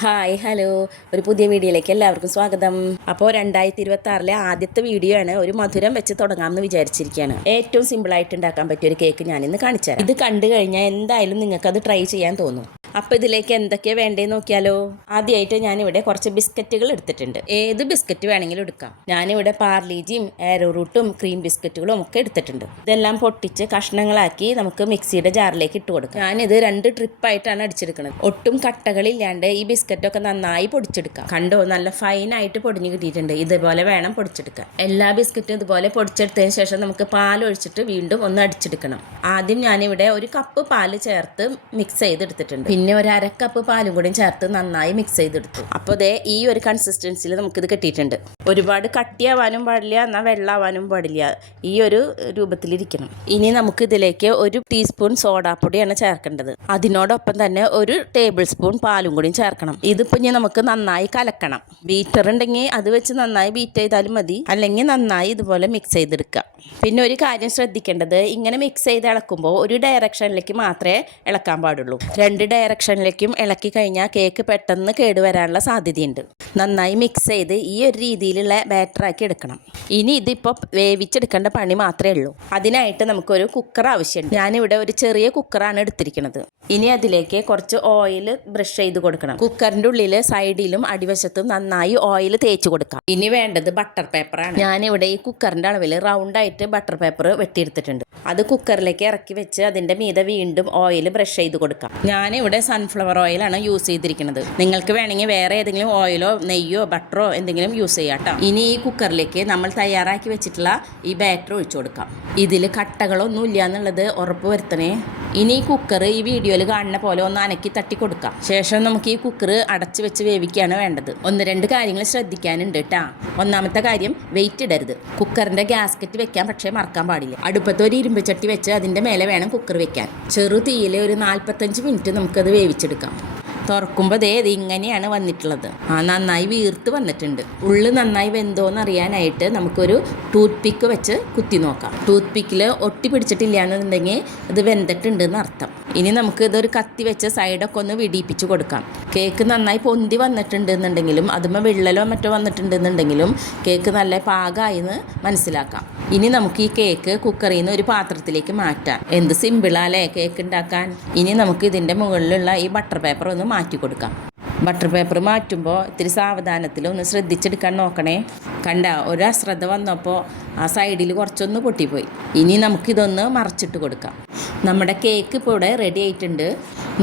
Hi hello, ഒരു പുതിയ വീഡിയോയിലേക്ക് എല്ലാവർക്കും സ്വാഗതം. അപ്പോൾ 2026 ആദ്യത്തെ വീഡിയോ ആണ്. ഒരു മധുരം വെച്ച് തുടങ്ങാമെന്ന് വിചാരിച്ചിരിക്കുകയാണ്. ഏറ്റവും സിമ്പിളായിട്ട് ഉണ്ടാക്കാൻ പറ്റിയ ഒരു കേക്ക് ഞാനിന്ന് കാണിച്ചു തരാം. ഇത് കണ്ടു കഴിഞ്ഞാൽ എന്തായാലും നിങ്ങൾക്കത് ട്രൈ ചെയ്യാൻ തോന്നും. അപ്പോൾ ഇതിലേക്ക് എന്തൊക്കെയാണ് വേണ്ടതെന്ന് നോക്കിയാലോ. ആദ്യമായിട്ട് ഞാനിവിടെ കുറച്ച് ബിസ്ക്കറ്റുകൾ എടുത്തിട്ടുണ്ട്. ഏത് ബിസ്ക്കറ്റ് വേണമെങ്കിലും എടുക്കാം. ഞാനിവിടെ പാർലിജിയും ആരോ റൂട്ടും ക്രീം ബിസ്ക്കറ്റുകളും ഒക്കെ എടുത്തിട്ടുണ്ട്. ഇതെല്ലാം പൊട്ടിച്ച് കഷ്ണങ്ങളാക്കി നമുക്ക് മിക്സിയുടെ ജാറിലേക്ക് ഇട്ട് കൊടുക്കാം. ഞാനിത് 2 ട്രിപ്പായിട്ടാണ് അടിച്ചെടുക്കുന്നത്. ഒട്ടും കട്ടകളില്ലാണ്ട് ഈ ബിസ്ക്കറ്റൊക്കെ നന്നായി പൊടിച്ചെടുക്കാം. കണ്ടോ, നല്ല ഫൈനായിട്ട് പൊടിഞ്ഞ് കിട്ടിയിട്ടുണ്ട്. ഇതുപോലെ വേണം പൊടിച്ചെടുക്കാൻ. എല്ലാ ബിസ്ക്കറ്റും ഇതുപോലെ പൊടിച്ചെടുത്തതിന് ശേഷം നമുക്ക് പാൽ ഒഴിച്ചിട്ട് വീണ്ടും ഒന്ന് അടിച്ചെടുക്കണം. ആദ്യം ഞാനിവിടെ 1 കപ്പ് പാല് ചേർത്ത് മിക്സ് ചെയ്തെടുത്തിട്ടുണ്ട്. പിന്നെ 1/2 കപ്പ് പാലും കൂടി ചേർത്ത് നന്നായി മിക്സ് ചെയ്തെടുത്തു. അപ്പോൾ ദേ ഈ ഒരു കൺസിസ്റ്റൻസിയിൽ നമുക്കിത് കിട്ടിയിട്ടുണ്ട്. ഒരുപാട് കട്ടിയാവാനും പാടില്ല, എന്നാൽ വെള്ളമാവാനും പാടില്ല. ഈ ഒരു രൂപത്തിലിരിക്കണം. ഇനി നമുക്ക് ഇതിലേക്ക് 1 ടീസ്പൂൺ സോഡാപ്പൊടിയാണ് ചേർക്കേണ്ടത്. അതിനോടൊപ്പം തന്നെ 1 ടേബിൾ സ്പൂൺ പാലും കൂടി ചേർക്കണം. ഇതിപ്പോൾ ഇനി നമുക്ക് നന്നായി കലക്കണം. ബീറ്റർ ഉണ്ടെങ്കിൽ അത് വെച്ച് നന്നായി ബീറ്റ് ചെയ്താലും മതി, അല്ലെങ്കിൽ നന്നായി ഇതുപോലെ മിക്സ് ചെയ്തെടുക്കുക. പിന്നെ ഒരു കാര്യം ശ്രദ്ധിക്കേണ്ടത്, ഇങ്ങനെ മിക്സ് ചെയ്ത് ഇളക്കുമ്പോൾ ഒരു ഡയറക്ഷനിലേക്ക് മാത്രമേ ഇളക്കാൻ പാടുള്ളൂ. 2 ഡയറക്ഷനിലേക്കും ഇളക്കി കഴിഞ്ഞാൽ കേക്ക് പെട്ടെന്ന് കേടുവരാനുള്ള സാധ്യതയുണ്ട്. നന്നായി മിക്സ് ചെയ്ത് ഈ ഒരു രീതിയിലുള്ള ബാറ്ററാക്കി എടുക്കണം. ഇനി ഇതിപ്പോൾ വേവിച്ചെടുക്കേണ്ട പണി മാത്രമേ ഉള്ളൂ. അതിനായിട്ട് നമുക്കൊരു കുക്കർ ആവശ്യമുണ്ട്. ഞാനിവിടെ ഒരു ചെറിയ കുക്കറാണ് എടുത്തിരിക്കുന്നത്. ഇനി അതിലേക്ക് കുറച്ച് ഓയിൽ ബ്രഷ് ചെയ്ത് കൊടുക്കണം. കുക്കറിൻ്റെ ഉള്ളിൽ സൈഡിലും അടിവശത്തും നന്നായി ഓയിൽ തേച്ച് കൊടുക്കാം. ഇനി വേണ്ടത് ബട്ടർ പേപ്പറാണ്. ഞാനിവിടെ ഈ കുക്കറിൻ്റെ അളവിൽ റൗണ്ടായിട്ട് ബട്ടർ പേപ്പർ വെട്ടിയെടുത്തിട്ടുണ്ട്. അത് കുക്കറിലേക്ക് ഇറക്കി വെച്ച് അതിൻ്റെ മീതെ വീണ്ടും ഓയിൽ ബ്രഷ് ചെയ്ത് കൊടുക്കാം. ഞാനിവിടെ സൺഫ്ലവർ ഓയിലാണ് യൂസ് ചെയ്തിരിക്കുന്നത്. നിങ്ങൾക്ക് വേണമെങ്കിൽ വേറെ ഏതെങ്കിലും ഓയിലോ നെയ്യോ ബട്ടറോ എന്തെങ്കിലും യൂസ് ചെയ്യാം കേട്ടോ. ഇനി ഈ കുക്കറിലേക്ക് നമ്മൾ തയ്യാറാക്കി വെച്ചിട്ടുള്ള ഈ ബാറ്റർ ഒഴിച്ചു കൊടുക്കാം. ഇതിൽ കട്ടകളൊന്നും ഇല്ല എന്നുള്ളത് ഉറപ്പ് വരുത്തണേ. ഇനി ഈ കുക്കർ ഈ വീഡിയോയിൽ കാണുന്ന പോലെ ഒന്ന് അനക്കി തട്ടി കൊടുക്കാം. ശേഷം നമുക്ക് ഈ കുക്കർ അടച്ച് വെച്ച് വേവിക്കുകയാണ് വേണ്ടത്. 1-2 കാര്യങ്ങൾ ശ്രദ്ധിക്കാനുണ്ട് കേട്ടോ. ഒന്നാമത്തെ കാര്യം, വെയിറ്റ് ഇടരുത്. കുക്കറിൻ്റെ ഗ്യാസ്കറ്റ് വെക്കാൻ പക്ഷേ മറക്കാൻ പാടില്ല. അടുപ്പത്ത് ഒരു ഇരുമ്പ് ചട്ടി വെച്ച് അതിൻ്റെ മേലെ വേണം കുക്കർ വെക്കാൻ. ചെറു തീയിൽ ഒരു 45 മിനിറ്റ് നമുക്കത് വേവിച്ചെടുക്കാം. തുറക്കുമ്പോൾ ഇത് ഇങ്ങനെയാണ് വന്നിട്ടുള്ളത്. നന്നായി വീർത്ത് വന്നിട്ടുണ്ട്. ഉള്ളു നന്നായി വെന്തോന്ന് അറിയാനായിട്ട് നമുക്കൊരു ടൂത്ത് പിക്ക് വെച്ച് കുത്തി നോക്കാം. ടൂത്ത് പിക്കിൽ ഒട്ടി പിടിച്ചിട്ടില്ല എന്നുണ്ടെങ്കിൽ ഇത് വെന്തിട്ടുണ്ടെന്ന് അർത്ഥം. ഇനി നമുക്ക് ഇതൊരു കത്തി വെച്ച് സൈഡൊക്കെ ഒന്ന് വിടിയിപ്പിച്ച് കൊടുക്കാം. കേക്ക് നന്നായി പൊന്തി വന്നിട്ടുണ്ടെന്നുണ്ടെങ്കിലും അതുമ്പോൾ വിള്ളലോ മറ്റോ വന്നിട്ടുണ്ടെന്നുണ്ടെങ്കിലും കേക്ക് നല്ല പാകമായി എന്ന് മനസ്സിലാക്കാം. ഇനി നമുക്ക് ഈ കേക്ക് കുക്കറിൽ നിന്ന് ഒരു പാത്രത്തിലേക്ക് മാറ്റാം. എന്ത് സിമ്പിളാല്ലേ കേക്ക് ഉണ്ടാക്കാൻ. ഇനി നമുക്ക് ഇതിൻ്റെ മുകളിലുള്ള ഈ ബട്ടർ പേപ്പർ ഒന്ന് മാറ്റി കൊടുക്കാം. ബട്ടർ പേപ്പർ മാറ്റുമ്പോൾ ഇത്തിരി സാവധാനത്തിൽ ഒന്ന് ശ്രദ്ധിച്ചെടുക്കാൻ നോക്കണേ. കണ്ട, ഒരു അശ്രദ്ധ വന്നപ്പോൾ ആ സൈഡിൽ കുറച്ചൊന്ന് പൊട്ടിപ്പോയി. ഇനി നമുക്കിതൊന്ന് മറച്ചിട്ട് കൊടുക്കാം. നമ്മുടെ കേക്ക് ഇപ്പോൾ ഇവിടെ റെഡി ആയിട്ടുണ്ട്.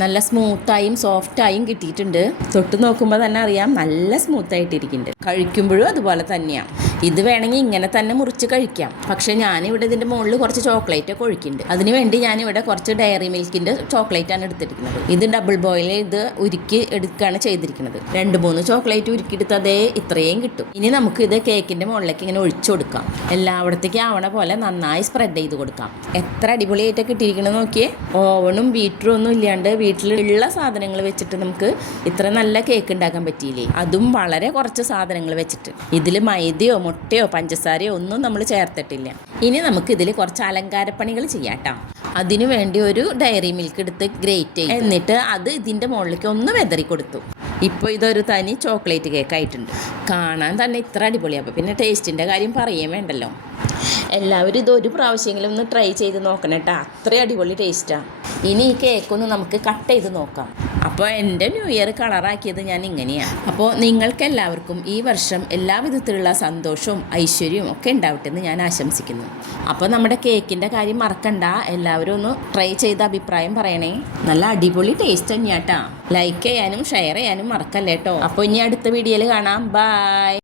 നല്ല സ്മൂത്തായും സോഫ്റ്റായും കിട്ടിയിട്ടുണ്ട്. തൊട്ട് നോക്കുമ്പോൾ തന്നെ അറിയാം നല്ല സ്മൂത്തായിട്ടിരിക്കുന്നുണ്ട്. കഴിക്കുമ്പോഴും അതുപോലെ തന്നെയാണ്. ഇത് വേണമെങ്കിൽ ഇങ്ങനെ തന്നെ മുറിച്ച് കഴിക്കാം. പക്ഷേ ഞാനിവിടെ ഇതിൻ്റെ മുകളിൽ കുറച്ച് ചോക്ലേറ്റ് ഒക്കെ ഒഴിക്കുന്നുണ്ട്. അതിനുവേണ്ടി ഞാനിവിടെ കുറച്ച് ഡയറി മിൽക്കിൻ്റെ ചോക്ലേറ്റാണ് എടുത്തിരിക്കുന്നത്. ഇത് ഡബിൾ ബോയിൽ ഇത് ഉരുക്കി എടുക്കുകയാണ് ചെയ്തിരിക്കുന്നത്. 2-3 ചോക്ലേറ്റ് ഉരുക്കിയെടുത്ത് അതേ ഇത്രയും കിട്ടും. ഇനി നമുക്ക് ഇത് കേക്കിൻ്റെ മുകളിലേക്ക് ഇങ്ങനെ ഒഴിച്ചു കൊടുക്കാം. എല്ലായിടത്തേക്കും ആവണ പോലെ നന്നായി സ്പ്രെഡ് ചെയ്ത് കൊടുക്കാം. എത്ര അടിപൊളിയായിട്ടൊക്കെ ഇട്ടിരിക്കണമെന്ന് നോക്കിയേ. ഓവണും ബീറ്ററും ഒന്നും ഇല്ലാണ്ട് വീട്ടിലുള്ള സാധനങ്ങൾ വെച്ചിട്ട് നമുക്ക് ഇത്ര നല്ല കേക്ക് ഉണ്ടാക്കാൻ പറ്റിയില്ലേ. അതും വളരെ കുറച്ച് സാധനങ്ങൾ വെച്ചിട്ട്. ഇതിൽ മൈദയോ മുട്ടയോ പഞ്ചസാരയോ ഒന്നും നമ്മൾ ചേർത്തിട്ടില്ല. ഇനി നമുക്ക് ഇതിൽ കുറച്ച് അലങ്കാരപ്പണികൾ ചെയ്യാം കേട്ടോ. അതിനു വേണ്ടി ഒരു ഡയറി മിൽക്ക് എടുത്ത് ഗ്രേറ്റ് ചെയ്യും. എന്നിട്ട് അത് ഇതിൻ്റെ മുകളിലേക്ക് ഒന്ന് വെതറി കൊടുത്തു. ഇപ്പോൾ ഇതൊരു തനി ചോക്ലേറ്റ് കേക്ക് ആയിട്ടുണ്ട്. കാണാൻ തന്നെ ഇത്ര അടിപൊളിയാണ്. അപ്പോൾ പിന്നെ ടേസ്റ്റിൻ്റെ കാര്യം പറയാൻ വേണ്ടല്ലോ. എല്ലാവരും ഇതൊരു പ്രാവശ്യമെങ്കിലും ഒന്ന് ട്രൈ ചെയ്ത് നോക്കണം കേട്ടോ. അത്രയും അടിപൊളി ടേസ്റ്റാണ്. ഇനി ഈ കേക്കൊന്ന് നമുക്ക് കട്ട് ചെയ്ത് നോക്കാം. അപ്പോൾ എൻ്റെ ന്യൂ ഇയർ കളറാക്കിയത് ഞാൻ ഇങ്ങനെയാണ്. അപ്പോൾ നിങ്ങൾക്കെല്ലാവർക്കും ഈ വർഷം എല്ലാവിധത്തിലുള്ള സന്തോഷവും ഐശ്വര്യവും ഒക്കെ ഉണ്ടാവട്ടെ എന്ന് ഞാൻ ആശംസിക്കുന്നു. അപ്പോൾ നമ്മുടെ കേക്കിൻ്റെ കാര്യം മറക്കണ്ട. എല്ലാവരും ഒന്ന് ട്രൈ ചെയ്ത അഭിപ്രായം പറയണേ. നല്ല അടിപൊളി ടേസ്റ്റ് തന്നെയാട്ടോ. ലൈക്ക് ചെയ്യാനും ഷെയർ ചെയ്യാനും മറക്കല്ലേ കേട്ടോ. അപ്പോൾ ഇനി അടുത്ത വീഡിയോയിൽ കാണാം. ബൈ.